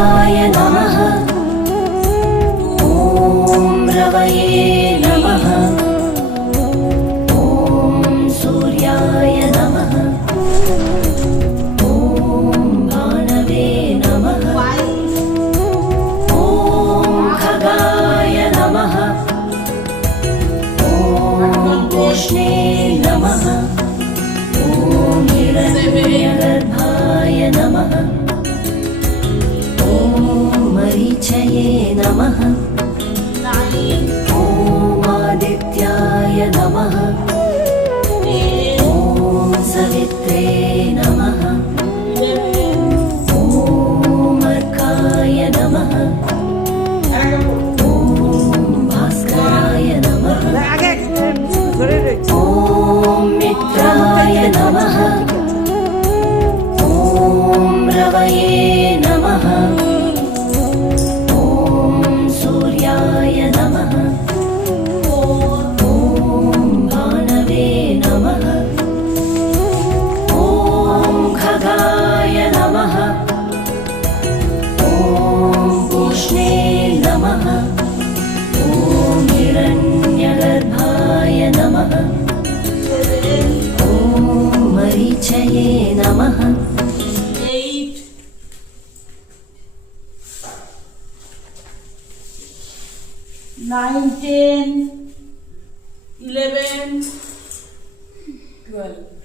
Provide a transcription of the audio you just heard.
भास्कराय नमः। ॐ रवये नमः। ॐ सूर्याय नमः। ॐ भानवे नमः। ॐ खगाय नमः। ॐ कृष्णे नमः। ॐ हिरण्यगर्भाय नमः। ॐ मरीचये नमः। ॐ आदित्याय नमः। ॐ सवित्रे नमः। ॐ अर्काय नमः। ॐ भास्कराय नमः। ॐ मित्राय नमः। ॐ रवये नमः। ॐ सूर्याय नमः। ॐ भानवे नमः। ॐ खगाय नमः। ॐ पूष्णे नमः। ॐ हिरण्यगर्भाय नमः। ॐ मरीचये नमः। 8 9 10 11 12